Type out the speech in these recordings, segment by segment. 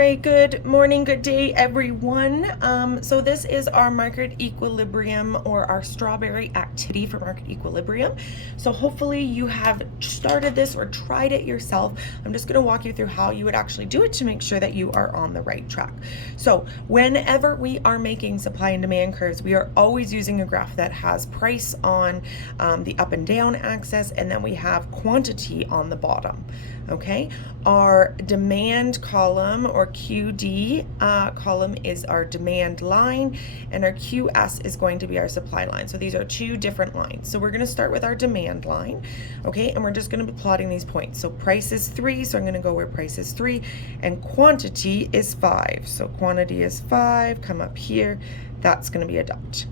right, good morning, good day, everyone. So this is our market equilibrium, or our strawberry activity for market equilibrium. So hopefully you have started this or tried it yourself. I'm just going to walk you through how you would actually do it to make sure that you are on the right track. So whenever we are making supply and demand curves, we are always using a graph that has price on the up and down axis, and then we have quantity on the bottom. Okay, our demand column, or QD column, is our demand line, and our QS is going to be our supply line. So these are two different lines. So we're going to start with our demand line, okay, and we're just going to be plotting these points. So price is 3, so I'm going to go where price is 3, and quantity is 5. So quantity is 5, come up here, that's going to be a dot.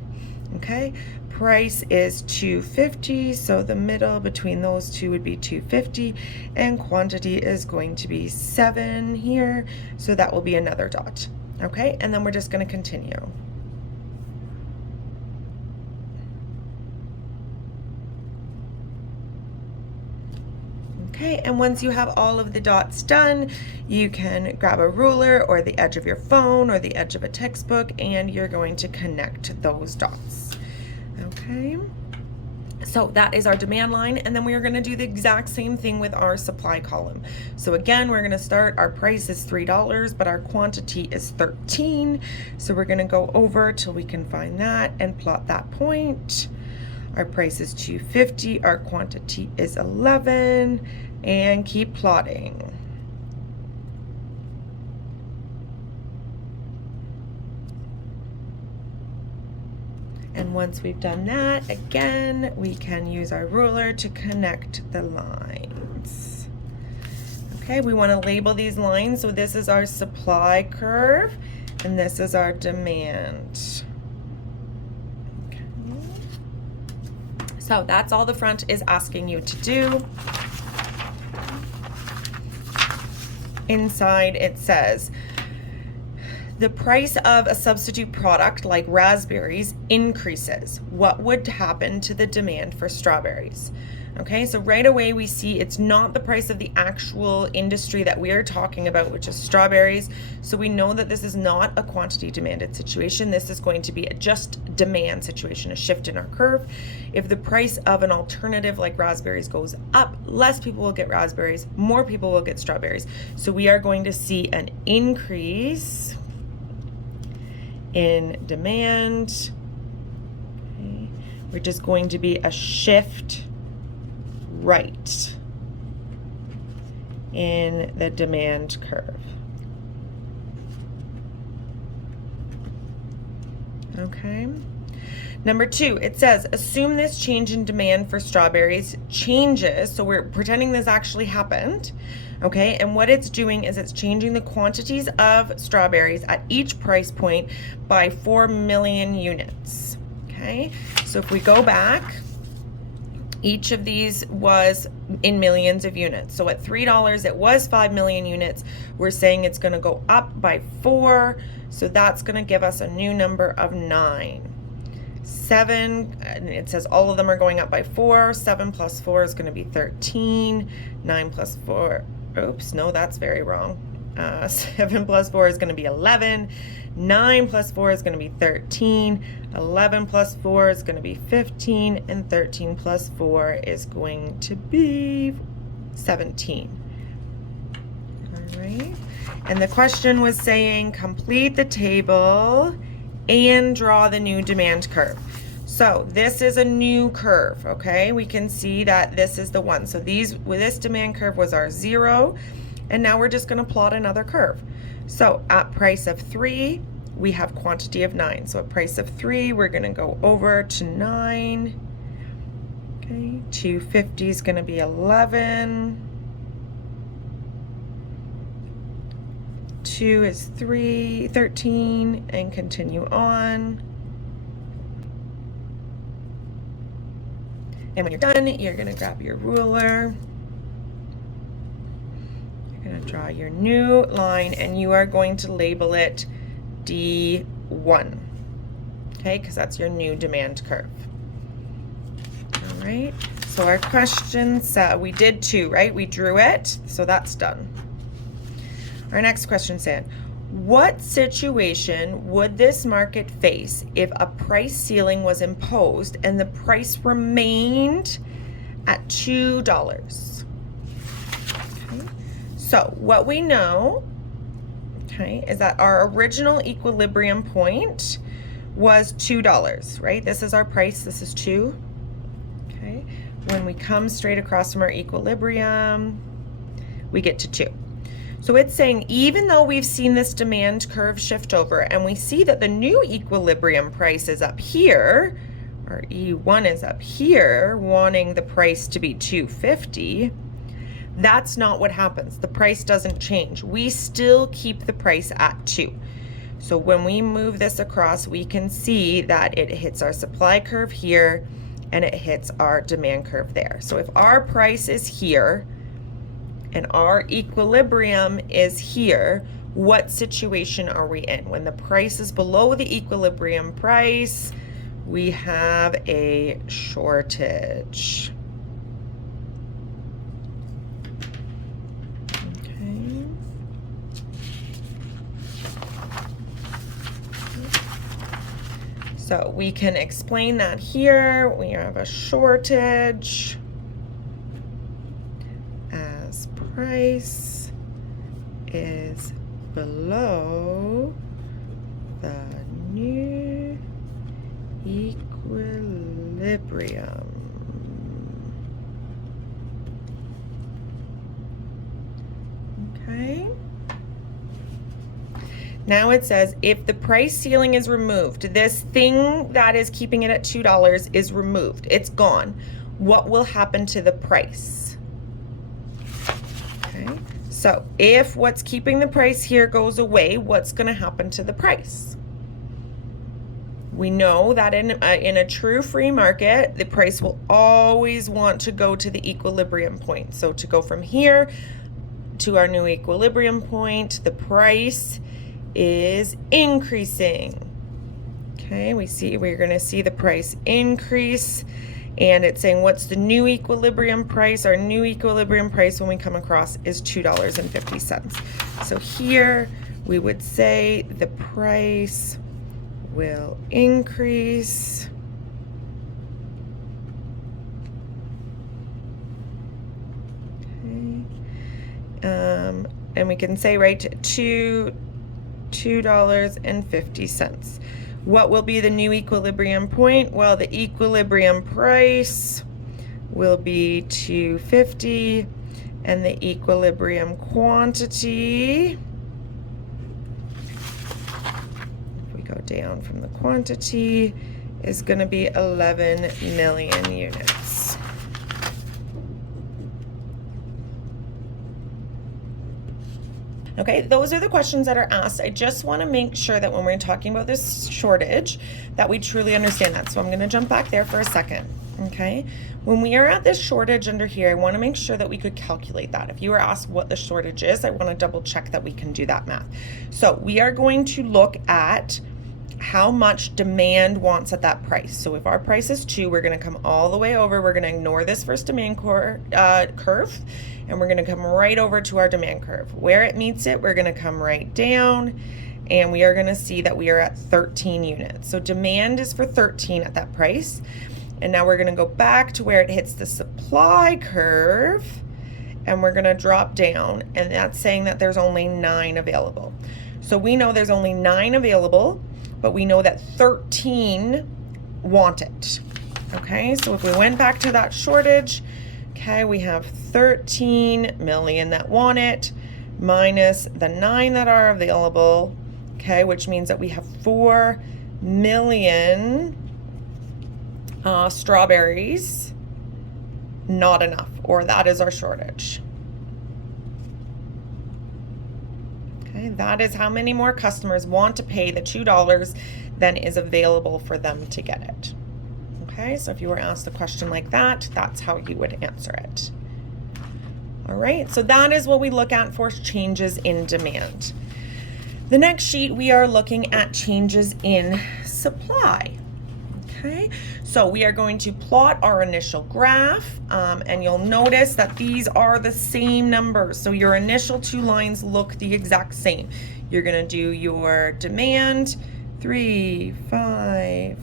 Okay, price is 250, so the middle between those two would be 250, and quantity is going to be 7 here, so that will be another dot. Okay, and then we're just going to continue. Okay, and once you have all of the dots done, you can grab a ruler or the edge of your phone or the edge of a textbook, and you're going to connect those dots. Okay, so that is our demand line, and then we are going to do the exact same thing with our supply column. So again, we're going to start, our price is $3, but our quantity is 13. So we're going to go over till we can find that and plot that point. Our price is 250, our quantity is 11, and keep plotting. And once we've done that, again, we can use our ruler to connect the lines. Okay, we want to label these lines. So this is our supply curve, and this is our demand. Okay. So that's all the front is asking you to do. Inside it says, the price of a substitute product like raspberries increases. What would happen to the demand for strawberries? Okay, so right away we see it's not the price of the actual industry that we are talking about, which is strawberries. So we know that this is not a quantity demanded situation. This is going to be a just demand situation, a shift in our curve. If the price of an alternative like raspberries goes up, less people will get raspberries, more people will get strawberries. So we are going to see an increase in demand. Okay. We're just going to be a shift right in the demand curve. Okay. Number 2, it says, assume this change in demand for strawberries changes. So we're pretending this actually happened. Okay, and what it's doing is it's changing the quantities of strawberries at each price point by 4 million units. Okay, so if we go back, each of these was in millions of units. So at $3, it was 5 million units. We're saying it's going to go up by 4. So that's going to give us a new number of 9. 7, and it says all of them are going up by 4. 7 plus 4 is going to be 13. 9 plus 4, oops, no, that's very wrong. 7 plus 4 is going to be 11. 9 plus 4 is going to be 13. 11 plus 4 is going to be 15. And 13 plus 4 is going to be 17. All right. And the question was saying, complete the table and draw the new demand curve. So this is a new curve, okay? We can see that this is the one. So this demand curve was our 0, and now we're just going to plot another curve. So at price of 3, we have quantity of 9. So at price of 3, we're going to go over to 9. Okay, 250 is going to be 11. 2 is 13, and continue on. And when you're done, you're going to grab your ruler. You're going to draw your new line, and you are going to label it D1. Okay, because that's your new demand curve. All right, so our questions, we did 2, right? We drew it, so that's done. Our next question said, what situation would this market face if a price ceiling was imposed and the price remained at $2? Okay. So what we know, okay, is that our original equilibrium point was $2, right? This is our price, this is 2. Okay. When we come straight across from our equilibrium, we get to 2. So it's saying even though we've seen this demand curve shift over and we see that the new equilibrium price is up here, our E1 is up here, wanting the price to be 250, that's not what happens. The price doesn't change. We still keep the price at 2. So when we move this across, we can see that it hits our supply curve here and it hits our demand curve there. So if our price is here, and our equilibrium is here, what situation are we in? When the price is below the equilibrium price, we have a shortage. Okay. So we can explain that here. We have a shortage. Price is below the new equilibrium. Okay. Now it says if the price ceiling is removed, this thing that is keeping it at $2 is removed. It's gone. What will happen to the price? So if what's keeping the price here goes away, what's going to happen to the price? We know that in a true free market, the price will always want to go to the equilibrium point. So to go from here to our new equilibrium point, the price is increasing. Okay, we're going to see the price increase. And it's saying what's the new equilibrium price? Our new equilibrium price when we come across is $2.50. So here we would say the price will increase. Okay. And we can say right to $2.50. What will be the new equilibrium point? Well, the equilibrium price will be $2.50, and the equilibrium quantity, if we go down from the quantity, is going to be 11 million units. Okay, those are the questions that are asked. I just want to make sure that when we're talking about this shortage, that we truly understand that. So I'm going to jump back there for a second. Okay, when we are at this shortage under here, I want to make sure that we could calculate that. If you were asked what the shortage is, I want to double check that we can do that math. So we are going to look at how much demand wants at that price. So if our price is 2, we're going to come all the way over. We're going to ignore this first demand curve, and we're going to come right over to our demand curve. Where it meets it, we're going to come right down, and we are going to see that we are at 13 units. So demand is for 13 at that price. And now we're going to go back to where it hits the supply curve, and we're going to drop down, and that's saying that there's only 9 available. So we know there's only 9 available, but we know that 13 want it. Okay, so if we went back to that shortage, okay, we have 13 million that want it minus the 9 that are available, okay, which means that we have 4 million strawberries, not enough, or that is our shortage. Okay, that is how many more customers want to pay the $2 than is available for them to get it. Okay, so if you were asked a question like that, that's how you would answer it. All right, so that is what we look at for changes in demand. The next sheet, we are looking at changes in supply. Okay, so we are going to plot our initial graph, and you'll notice that these are the same numbers. So your initial two lines look the exact same. You're going to do your demand, 3, 5,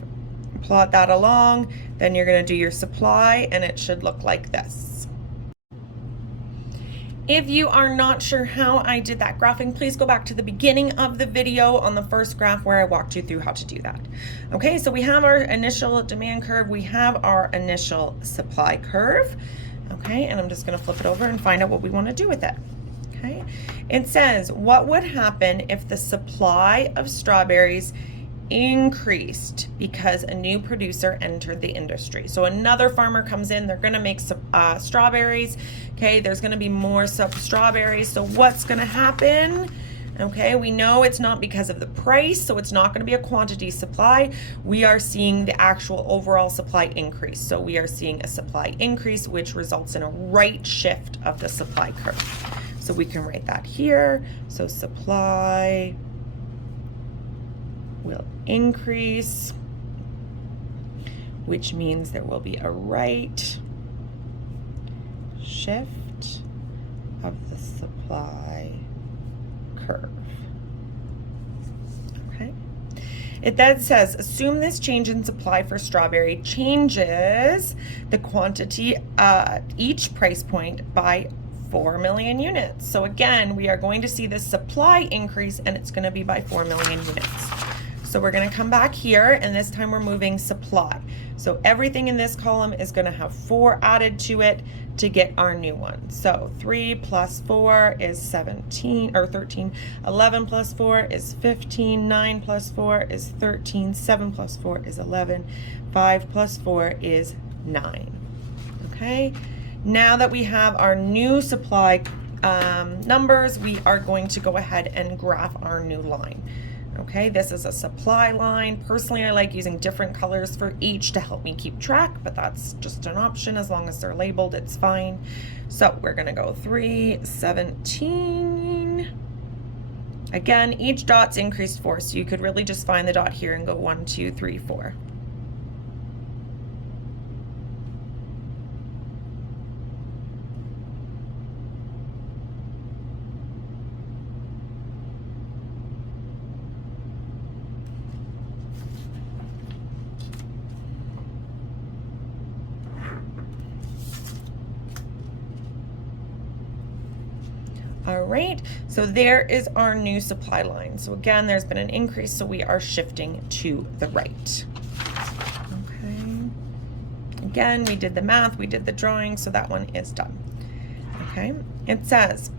plot that along, then you're going to do your supply, and it should look like this. If you are not sure how I did that graphing, please go back to the beginning of the video on the first graph where I walked you through how to do that. Okay, so we have our initial demand curve, we have our initial supply curve. Okay, and I'm just going to flip it over and find out what we want to do with it. Okay, it says, what would happen if the supply of strawberries increased because a new producer entered the industry? So another farmer comes in, they're going to make strawberries. Okay, there's going to be more strawberries. So what's going to happen? Okay, we know it's not because of the price, so it's not going to be a quantity supply. We are seeing the actual overall supply increase. So we are seeing a supply increase, which results in a right shift of the supply curve. So we can write that here. So supply will increase, which means there will be a right shift of the supply curve. Okay. It then says, assume this change in supply for strawberry changes the quantity at each price point by 4 million units. So again, we are going to see this supply increase, and it's going to be by 4 million units. So we're going to come back here, and this time we're moving supply. So everything in this column is going to have 4 added to it to get our new one. So 3 plus 4 is 17 or 13. 11 plus 4 is 15. 9 plus 4 is 13. 7 plus 4 is 11. 5 plus 4 is 9. Okay. Now that we have our new supply numbers, we are going to go ahead and graph our new line. Okay, this is a supply line. Personally, I like using different colors for each to help me keep track, but that's just an option. As long as they're labeled, it's fine. So we're gonna go 3, 17. Again, each dot's increased 4, so you could really just find the dot here and go 1, 2, 3, 4. All right, so there is our new supply line. So again, there's been an increase, so we are shifting to the right. Okay. Again, we did the math, we did the drawing, so that one is done. Okay, it says,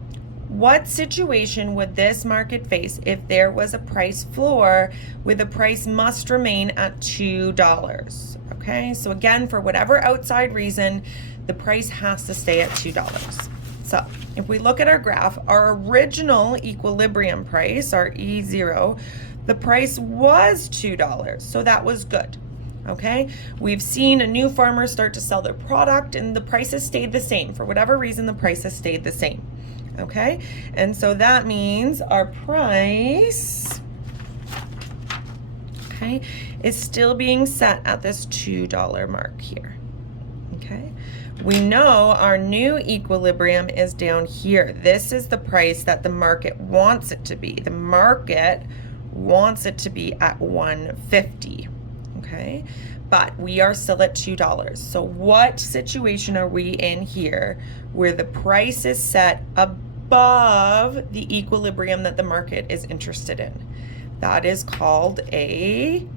what situation would this market face if there was a price floor with the price must remain at $2? Okay, so again, for whatever outside reason, the price has to stay at $2. So if we look at our graph, our original equilibrium price, our E0, the price was $2, so that was good. Okay, we've seen a new farmer start to sell their product, and the price has stayed the same. For whatever reason, the price has stayed the same. Okay, and so that means our price, okay, is still being set at this $2 mark here. Okay, we know our new equilibrium is down here. This is the price that the market wants it to be. The market wants it to be at $1.50. Okay, but we are still at $2. So what situation are we in here where the price is set above the equilibrium that the market is interested in? That is called a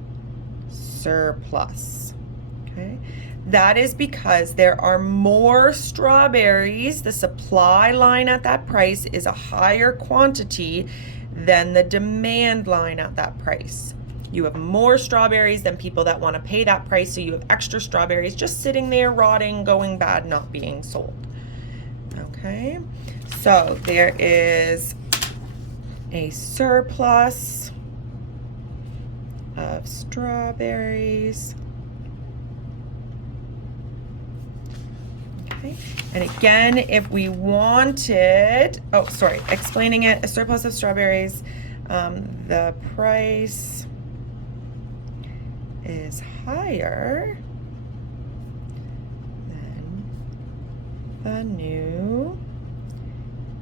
surplus. Okay, that is because there are more strawberries. The supply line at that price is a higher quantity than the demand line at that price. You have more strawberries than people that want to pay that price, so you have extra strawberries just sitting there rotting, going bad, not being sold. Okay, so there is a surplus of strawberries. Okay, and again, if we wanted, explaining it, a surplus of strawberries, the price is higher than the new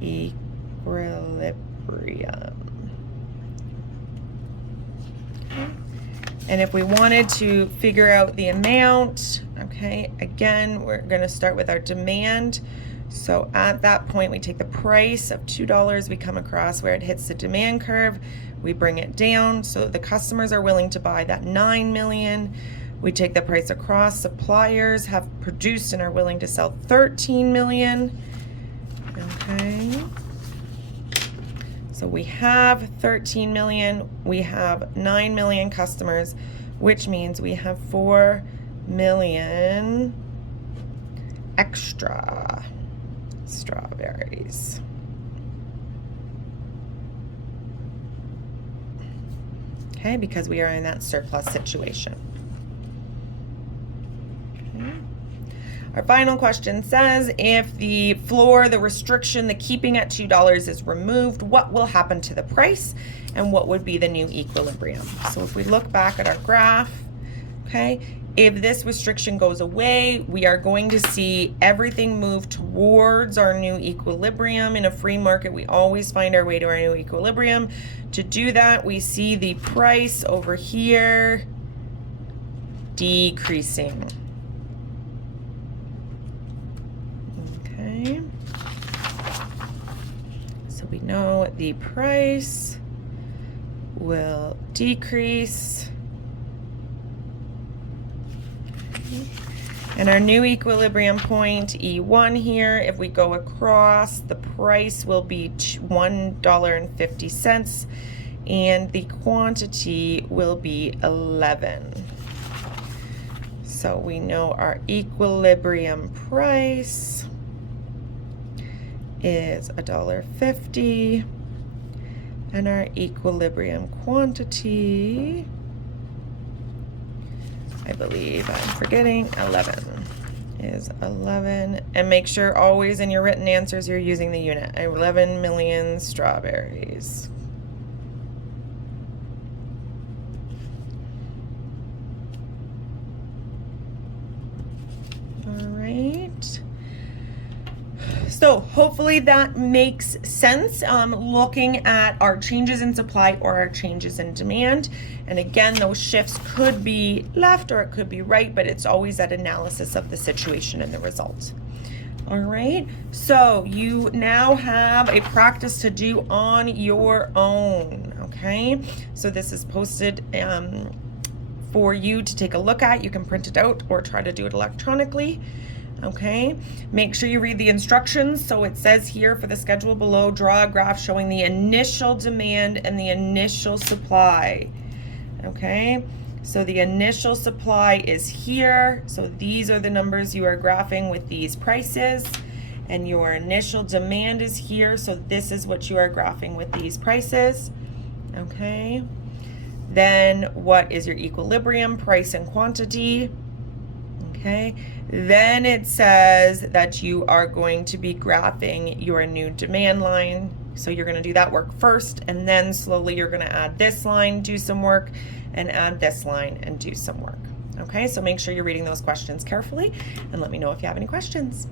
equilibrium. Okay. And if we wanted to figure out the amount, okay, again, we're going to start with our demand. So at that point, we take the price of $2, we come across where it hits the demand curve, we bring it down so the customers are willing to buy that 9 million. We take the price across, suppliers have produced and are willing to sell 13 million. Okay. So we have 13 million, we have 9 million customers, which means we have 4 million extra strawberries. Okay, because we are in that surplus situation. Okay. Our final question says, if the floor, the restriction, the keeping at $2 is removed, what will happen to the price and what would be the new equilibrium? So if we look back at our graph, okay, if this restriction goes away, we are going to see everything move towards our new equilibrium. In a free market, we always find our way to our new equilibrium. To do that, we see the price over here decreasing. Okay. So we know the price will decrease. And our new equilibrium point, E1 here, if we go across, the price will be $1.50 and the quantity will be 11. So we know our equilibrium price is $1.50 and our equilibrium quantity, I believe I'm forgetting, 11 is 11. And make sure always in your written answers you're using the unit. 11 million strawberries. All right. So hopefully that makes sense, looking at our changes in supply or our changes in demand. And again, those shifts could be left or it could be right, but it's always that analysis of the situation and the result. All right, so you now have a practice to do on your own, okay? So this is posted for you to take a look at. You can print it out or try to do it electronically. Okay, make sure you read the instructions. So it says here for the schedule below, draw a graph showing the initial demand and the initial supply. Okay, so the initial supply is here. So these are the numbers you are graphing with these prices, and your initial demand is here. So this is what you are graphing with these prices. Okay, then what is your equilibrium, price and quantity? Okay, then it says that you are going to be graphing your new demand line. So you're going to do that work first, and then slowly you're going to add this line, do some work, and add this line and do some work. Okay, so make sure you're reading those questions carefully and let me know if you have any questions.